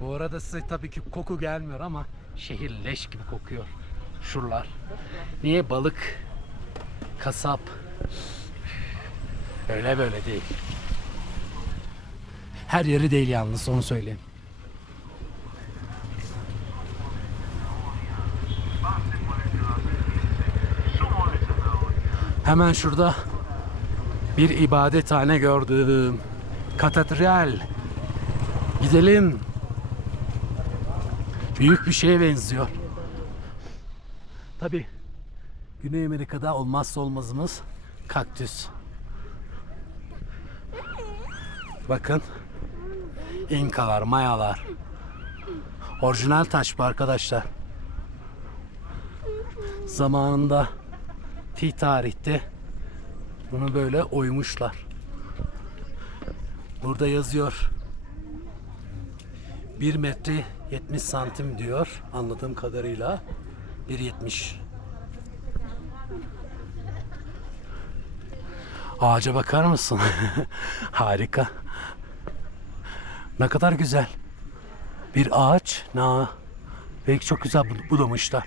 Bu arada size tabii ki koku gelmiyor ama şehir leş gibi kokuyor. Şuralar. Niye balık, kasap öyle böyle değil. Her yeri değil yalnız onu söyleyeyim. Hemen şurada bir ibadethane gördüm. Katedral. Gidelim. Büyük bir şeye benziyor. Tabi Güney Amerika'da olmazsa olmazımız kaktüs. Bakın. İnkalar, Mayalar. Orijinal taş bu arkadaşlar. Zamanında Ti tarihte bunu böyle oymuşlar. Burada yazıyor. 1 metre 70 santim diyor anladığım kadarıyla. 1.70. Ağaca bakar mısın? Harika. Ne kadar güzel. Bir ağaç. Na. Belki çok güzel bud- budamışlar.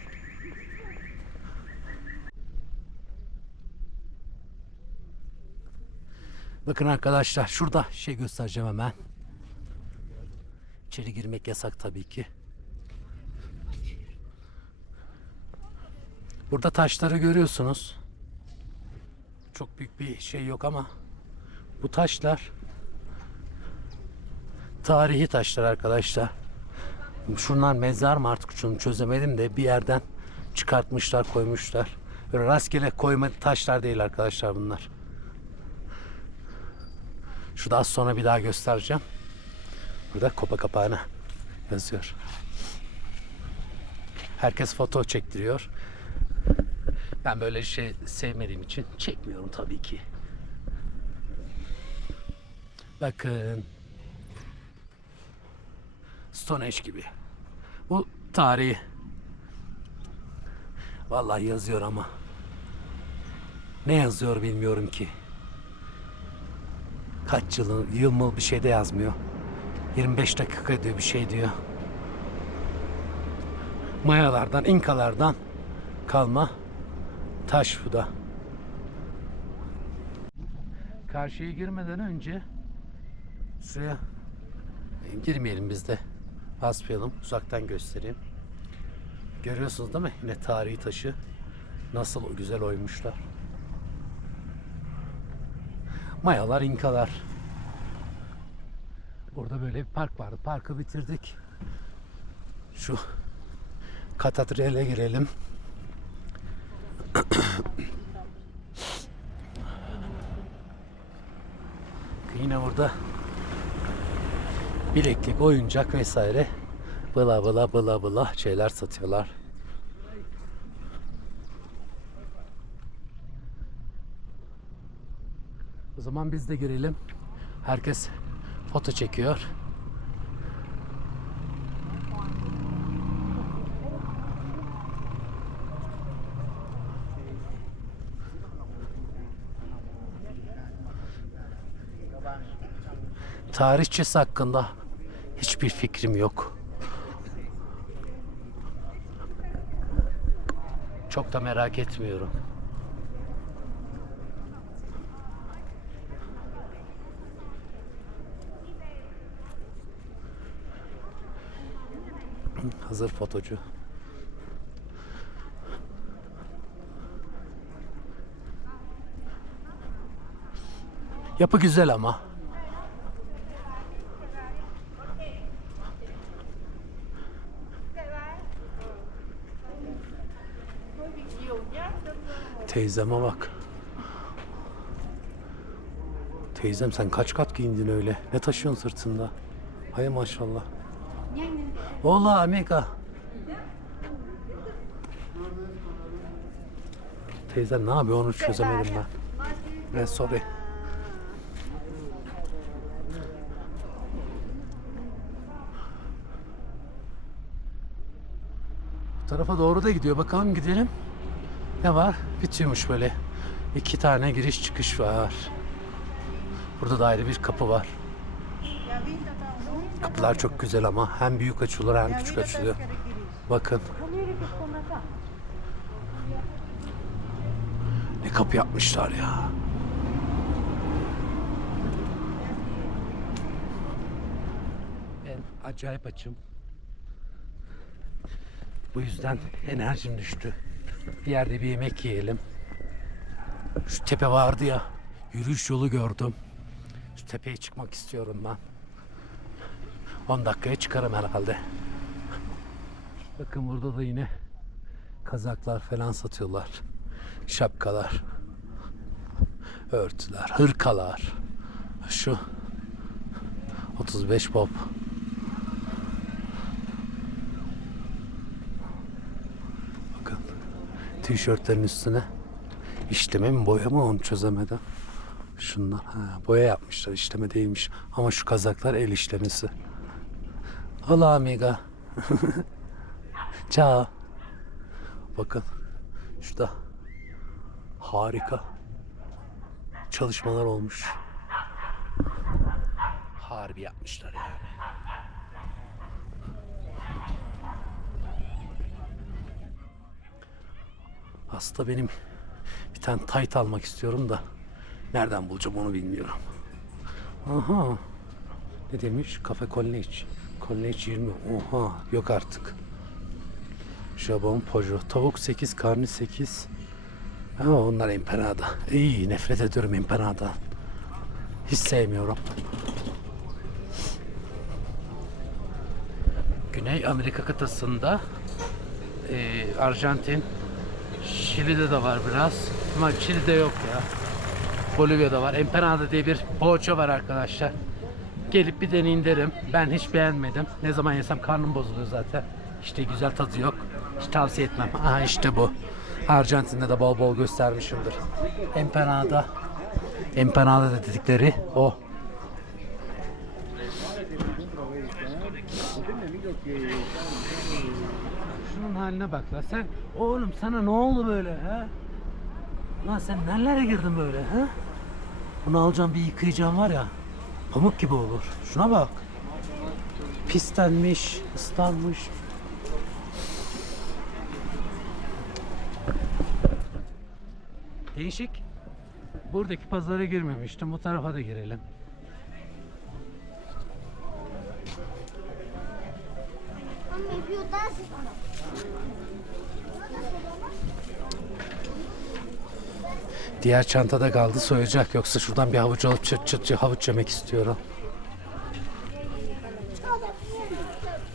Bakın arkadaşlar şurada şey göstereceğim hemen. İçeri girmek yasak tabii ki. Burada taşları görüyorsunuz. Çok büyük bir şey yok ama bu taşlar tarihi taşlar arkadaşlar. Şunlar mezar mı artık şunu çözemedim de bir yerden çıkartmışlar koymuşlar. Böyle rastgele koyma taşlar değil arkadaşlar bunlar. Şu da az sonra bir daha göstereceğim. Burada Copacabana yazıyor. Herkes foto çektiriyor. Ben böyle şey sevmediğim için çekmiyorum tabii ki. Bakın. Stonehenge gibi. Bu tarihi. Vallahi yazıyor ama. Ne yazıyor bilmiyorum ki. Kaç yılı, yıl mı bir şey de yazmıyor. 25 dakika diyor bir şey diyor. Mayalardan, İnkalardan kalma taş bu da. Karşıya girmeden önce şuraya e, girmeyelim biz de. Basmayalım. Uzaktan göstereyim. Görüyorsunuz değil mi? Yine tarihi taşı. Nasıl güzel oymuşlar. Mayalar, İnkalar. Burada böyle bir park vardı. Parkı bitirdik. Şu katedrale girelim. Yine burada bileklik, oyuncak vesaire bla bla bla bla şeyler satıyorlar. O zaman biz de girelim. Herkes foto çekiyor. Tarihçesi hakkında hiçbir fikrim yok. Çok da merak etmiyorum. Hazır fotocu. Yapı güzel ama. Teyzeme bak. Teyzem sen kaç kat giyindin öyle? Ne taşıyorsun sırtında? Hay maşallah. Hola amiga. Teyze ne yapıyor onu çözemedim ben. Ne sorry. Bu tarafa doğru da gidiyor. Bakalım gidelim. Ne var? Bitiyormuş böyle. İki tane giriş çıkış var. Burada da ayrı bir kapı var. Kapılar çok güzel ama hem büyük açılıyor hem küçük açılıyor. Bakın. Ne kapı yapmışlar ya. Ben acayip açım. Bu yüzden enerjim düştü. Bir yerde bir yemek yiyelim. Şu tepe vardı ya. Yürüyüş yolu gördüm. Şu tepeye çıkmak istiyorum ben. 10 dakikaya çıkarım herhalde. Bakın burada da yine kazaklar falan satıyorlar. Şapkalar. Örtüler, hırkalar. Şu 35 bob. Bakın tişörtlerin üstüne işleme mi boya mı onu çözemedim. Şunlar ha, boya yapmışlar işleme değilmiş. Ama şu kazaklar el işlemesi. Hola amiga. Ciao. Bakın şurada harika çalışmalar olmuş. Harbi yapmışlar yani. Aslında benim bir tane tayt almak istiyorum da nereden bulacağım onu bilmiyorum. Aha. Ne demiş? Kafe College. College 20. Oha yok artık. Jabon Pojo. Tavuk 8, karni 8. Ha, onlar empanada. İyi nefret ediyorum empanada. Hiç sevmiyorum. Güney Amerika kıtasında e, Arjantin, Şili'de de var biraz. Ama Şili'de yok ya. Bolivya'da var. Empanada diye bir poğaça var arkadaşlar. Gelip bir deneyin derim. Ben hiç beğenmedim. Ne zaman yesem karnım bozuluyor zaten. İşte güzel tadı yok. Hiç tavsiye etmem. Aha işte bu. Arjantin'de de bol bol göstermişimdir. Empanada. Empanada dedikleri o. Şunun haline bak la sen. Oğlum sana ne oldu böyle ha? Lan sen nerelere girdin böyle ha? Bunu alacağım bir yıkayacağım var ya. Pamuk gibi olur. Şuna bak. Pislenmiş, ıslanmış. Değişik. Buradaki pazara girmemiştim. Bu tarafa da girelim. If you dance, Diğer çantada kaldı soyacak. Yoksa şuradan bir havuç alıp çıt çıt çıt havuç yemek istiyorum.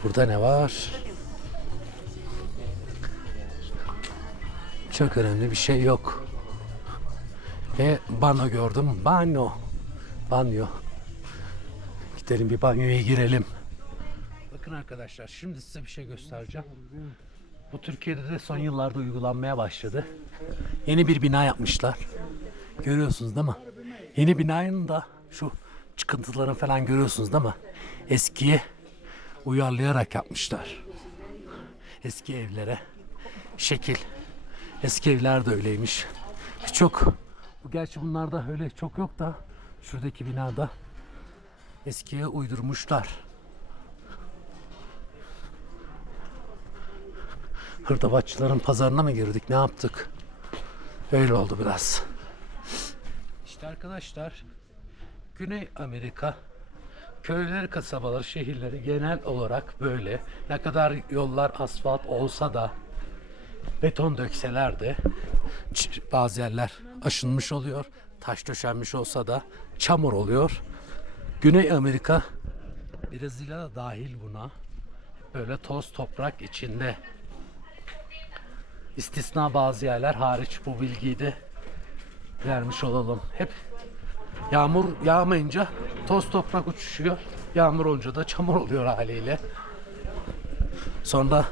Burada ne var? Çok önemli bir şey yok. Ve banyo gördüm. Banyo. Banyo. Gidelim bir banyoya girelim. Bakın arkadaşlar şimdi size bir şey göstereceğim. Bu Türkiye'de de son yıllarda uygulanmaya başladı. Yeni bir bina yapmışlar. Görüyorsunuz değil mi? Yeni binanın da şu çıkıntılarını falan görüyorsunuz değil mi? Eskiye uyarlayarak yapmışlar. Eski evlere şekil. Eski evler de öyleymiş. Çok gerçi bunlarda öyle çok yok da şuradaki binada eskiye uydurmuşlar. Hırdavatçıların pazarına mı girdik? Ne yaptık? Öyle oldu biraz. İşte arkadaşlar Güney Amerika köyleri, kasabaları, şehirleri genel olarak böyle. Ne kadar yollar asfalt olsa da beton dökseler de bazı yerler aşınmış oluyor. Taş döşenmiş olsa da çamur oluyor. Güney Amerika Brezilya da dahil buna. Böyle toz toprak içinde İstisna bazı yerler hariç bu bilgiyi de vermiş olalım. Hep yağmur yağmayınca toz toprak uçuşuyor. Yağmur olunca da çamur oluyor haliyle. Sonra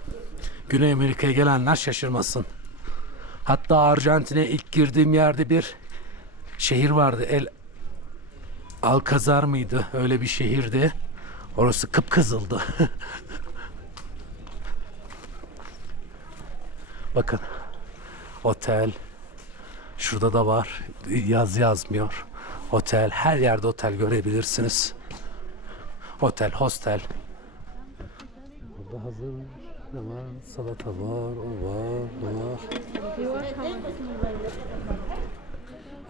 Güney Amerika'ya gelenler şaşırmasın. Hatta Arjantin'e ilk girdiğim yerde bir şehir vardı. El Alcazar mıydı? Öyle bir şehirdi. Orası kıpkızıldı. Bakın. Otel. Şurada da var. Yaz yazmıyor. Otel. Her yerde otel görebilirsiniz. Otel, hostel. Burada hazır ne var? Salata var, o var, bu var.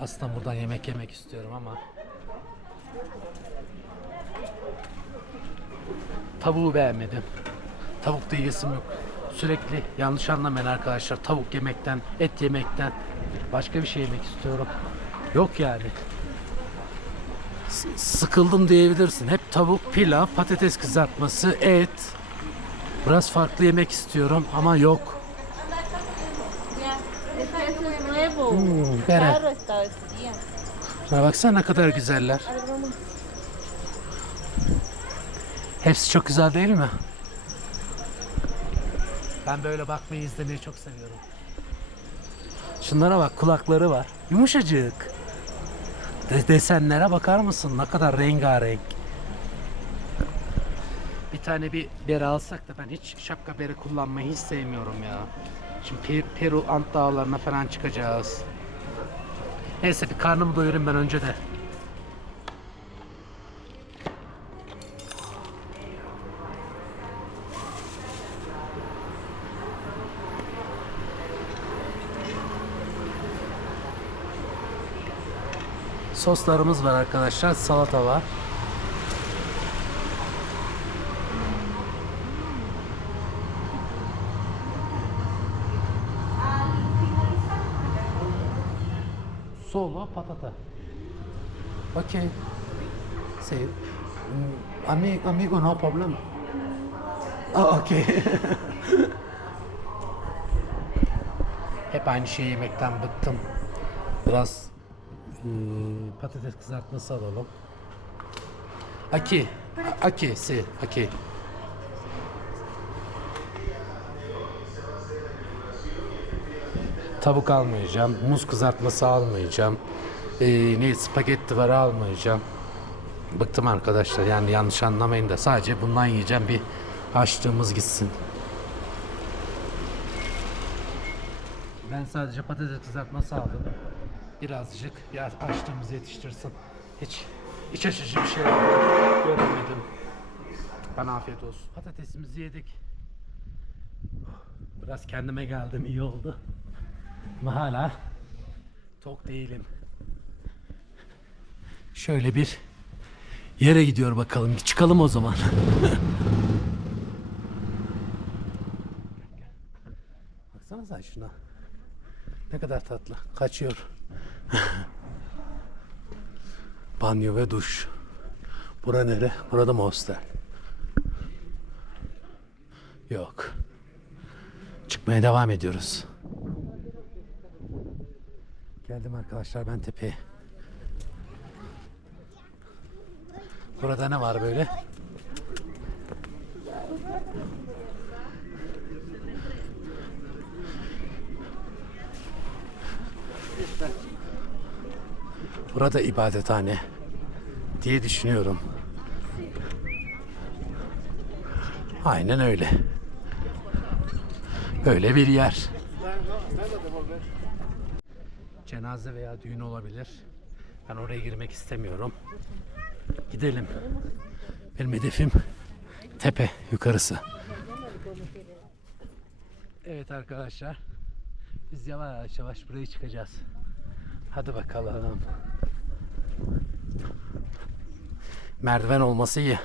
Aslında buradan yemek yemek istiyorum ama tavuğu beğenmedim. Tavuk da yiyesim yok. Sürekli yanlış anlamayın arkadaşlar. Tavuk yemekten, et yemekten başka bir şey yemek istiyorum. Yok yani. S- sıkıldım diyebilirsin. Hep tavuk, pilav, patates kızartması, et. Biraz farklı yemek istiyorum ama yok. Hmm. Şuna baksana ne kadar güzeller. Hepsi çok güzel değil mi? Ben böyle bakmayı izlemeyi çok seviyorum. Şunlara bak kulakları var. Yumuşacık. De- desenlere bakar mısın? Ne kadar rengarenk. Bir tane bir bere alsak da ben hiç şapka bere kullanmayı hiç sevmiyorum ya. Şimdi Pe- Peru Ant Dağları'na falan çıkacağız. Neyse bir karnımı doyurayım ben önce de. Soslarımız var arkadaşlar. Salata var. Solo patata. Okay. Say, amigo, amigo, no problem. Oh, okay. Hep aynı şeyi yemekten bıktım. Biraz eee, patates kızartması alalım. Aki. Aki, si, aki. Tavuk almayacağım. Muz kızartması almayacağım. Ee, ne spagetti var almayacağım. Bıktım arkadaşlar yani yanlış anlamayın da sadece bundan yiyeceğim bir açlığımız gitsin. Ben sadece patates kızartması aldım. Birazcık biraz açlığımızı yetiştirsin. Hiç iç açıcı bir şey göremedim. Bana afiyet olsun. Patatesimizi yedik. Biraz kendime geldim iyi oldu. Ama hala tok değilim. Şöyle bir yere gidiyor bakalım. Çıkalım o zaman. Baksana sen şuna. Ne kadar tatlı. Kaçıyor. Banyo ve duş. Bura nere? Burada mı hostel? Yok. Çıkmaya devam ediyoruz. Geldim arkadaşlar ben tepeye. Burada ne var böyle? Burada ibadethane diye düşünüyorum. Aynen öyle. Öyle bir yer. Cenaze veya düğün olabilir. Ben oraya girmek istemiyorum. Gidelim. Benim hedefim tepe yukarısı. Evet arkadaşlar. Biz yavaş yavaş buraya çıkacağız. Hadi bakalım. Merdiven olması iyi.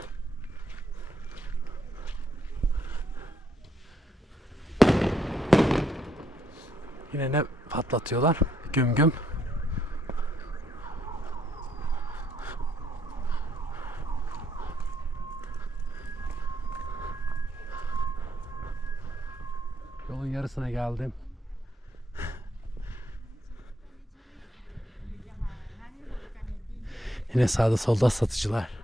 Yine ne patlatıyorlar? Güm güm. Yolun yarısına geldim. Yine sağda solda satıcılar.